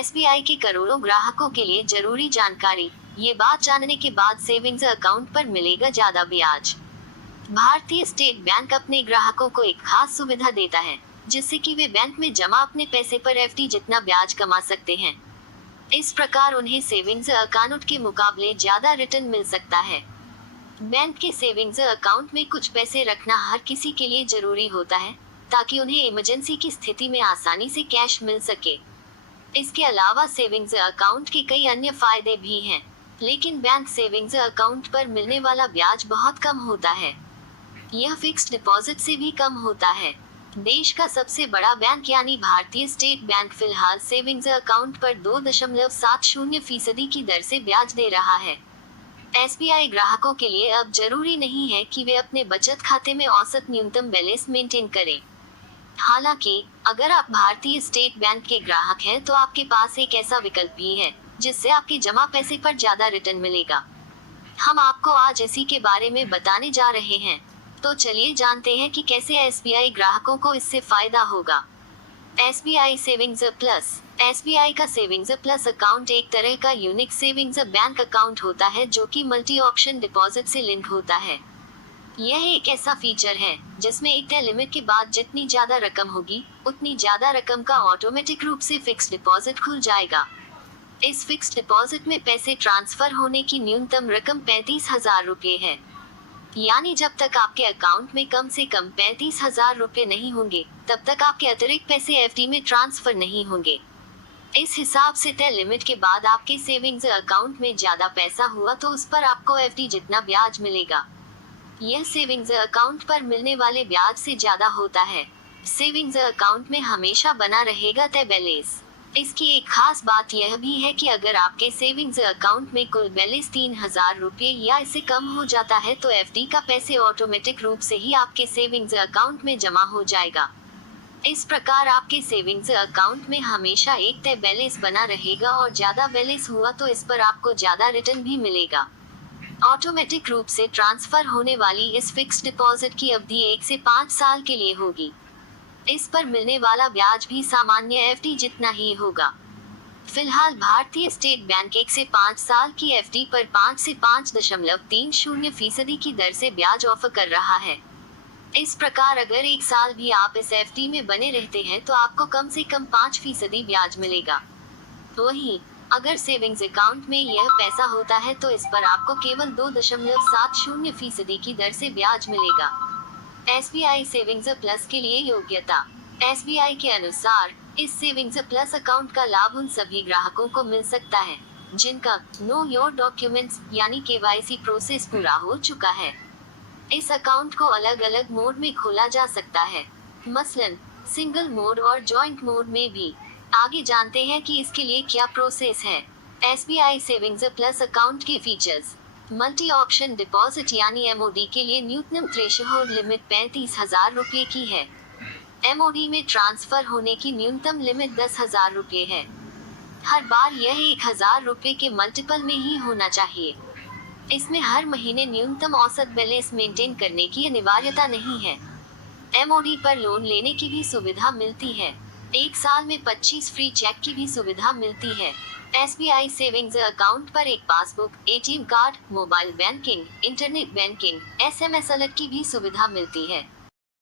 SBI के करोड़ों ग्राहकों के लिए जरूरी जानकारी। ये बात जानने के बाद सेविंग्स अकाउंट पर मिलेगा ज्यादा ब्याज। भारतीय स्टेट बैंक अपने ग्राहकों को एक खास सुविधा देता है, जिससे कि वे बैंक में जमा अपने पैसे पर एफडी जितना ब्याज कमा सकते हैं। इस प्रकार उन्हें सेविंग्स अकाउंट के मुकाबले ज्यादा रिटर्न मिल सकता है। बैंक के सेविंग्स अकाउंट में कुछ पैसे रखना हर किसी के लिए जरूरी होता है, ताकि उन्हें इमरजेंसी की स्थिति में आसानी से कैश मिल सके। इसके अलावा सेविंग्स अकाउंट के कई अन्य फायदे भी हैं, लेकिन बैंक सेविंग्स अकाउंट पर मिलने वाला ब्याज बहुत कम होता है। यह फिक्स्ड डिपॉजिट से भी कम होता है। देश का सबसे बड़ा बैंक यानी भारतीय स्टेट बैंक फिलहाल सेविंग्स अकाउंट पर 2.70% की दर से ब्याज दे रहा है। एसबीआई ग्राहकों के लिए अब जरूरी नहीं है कि वे अपने बचत खाते में औसत न्यूनतम बैलेंस मेंटेन करें। हालांकि अगर आप भारतीय स्टेट बैंक के ग्राहक हैं तो आपके पास एक ऐसा विकल्प भी है, जिससे आपके जमा पैसे पर ज्यादा रिटर्न मिलेगा। हम आपको आज इसी के बारे में बताने जा रहे हैं, तो चलिए जानते हैं कि कैसे एसबीआई ग्राहकों को इससे फायदा होगा। SBI savings plus. एसबीआई का सेविंग्स प्लस अकाउंट एक तरह का यूनिक सेविंग्स बैंक अकाउंट होता है, जो कि मल्टी ऑप्शन डिपॉजिट से लिंक होता है। यह एक ऐसा फीचर है जिसमें एक तय लिमिट के बाद जितनी ज्यादा रकम होगी, उतनी ज्यादा रकम का ऑटोमेटिक रूप से फिक्स डिपॉजिट खुल जाएगा। इस फिक्स डिपॉजिट में पैसे ट्रांसफर होने की न्यूनतम रकम 35,000 रुपये है। यानी जब तक आपके अकाउंट में कम से कम 35,000 रुपये नहीं होंगे, तब तक आपके अतिरिक्त पैसे एफडी में ट्रांसफर नहीं होंगे। इस हिसाब से तय लिमिट के बाद आपके सेविंग्स अकाउंट में ज्यादा पैसा हुआ तो उस पर आपको एफडी जितना ब्याज मिलेगा। यह सेविंग्स अकाउंट पर मिलने वाले ब्याज से ज्यादा होता है। सेविंग्स अकाउंट में हमेशा बना रहेगा तय बैलेंस। इसकी एक खास बात यह भी है कि अगर आपके सेविंग्स अकाउंट में कुल बैलेंस 3,000 रुपये या इससे कम हो जाता है तो एफडी का पैसे ऑटोमेटिक रूप से ही आपके सेविंग्स अकाउंट में जमा हो जाएगा। इस प्रकार आपके सेविंग्स अकाउंट में हमेशा एक तय बैलेंस बना रहेगा और ज्यादा बैलेंस हुआ तो इस पर आपको ज्यादा रिटर्न भी मिलेगा। ऑटोमेटिक रूप से ट्रांसफर होने वाली इस फिक्स डिपॉजिट की अवधि 1 से 5 साल के लिए होगी। इस पर मिलने वाला ब्याज भी सामान्य एफडी जितना ही होगा। फिलहाल भारतीय स्टेट बैंक 1 से 5 साल की एफडी पर 5 से 5.30% की दर से ब्याज ऑफर कर रहा है। इस प्रकार अगर 1 साल भी आप इस एफडी में बने रहते हैं तो आपको कम से कम 5% ब्याज मिलेगा। वहीं अगर सेविंग्स अकाउंट में यह पैसा होता है तो इस पर आपको केवल 2.70% की दर से ब्याज मिलेगा। एसबीआई सेविंग्स प्लस के लिए योग्यता। एसबीआई के अनुसार इस सेविंग्स प्लस अकाउंट का लाभ उन सभी ग्राहकों को मिल सकता है जिनका नो योर डॉक्यूमेंट्स यानी केवाईसी प्रोसेस पूरा हो चुका है। इस अकाउंट को अलग अलग मोड में खोला जा सकता है, मसलन सिंगल मोड और जॉइंट मोड में भी। आगे जानते हैं कि इसके लिए क्या प्रोसेस है। एसबीआई सेविंग्स प्लस अकाउंट के फीचर्स। मल्टी ऑप्शन डिपॉजिट यानी एमओडी के लिए न्यूनतम थ्रेशोल्ड लिमिट 35,000 रुपये की है। एमओडी में ट्रांसफर होने की न्यूनतम लिमिट 10,000 रुपये है। हर बार यह 1,000 रुपये के मल्टीपल में ही होना चाहिए। इसमें हर महीने न्यूनतम औसत बैलेंस मेंटेन करने की अनिवार्यता नहीं है। एमओडी पर लोन लेने की भी सुविधा मिलती है। 1 साल में 25 फ्री चेक की भी सुविधा मिलती है। एसबीआई सेविंग्स अकाउंट पर एक passbook, ATM card, mobile banking, internet banking, SMS alert की भी सुविधा मिलती है।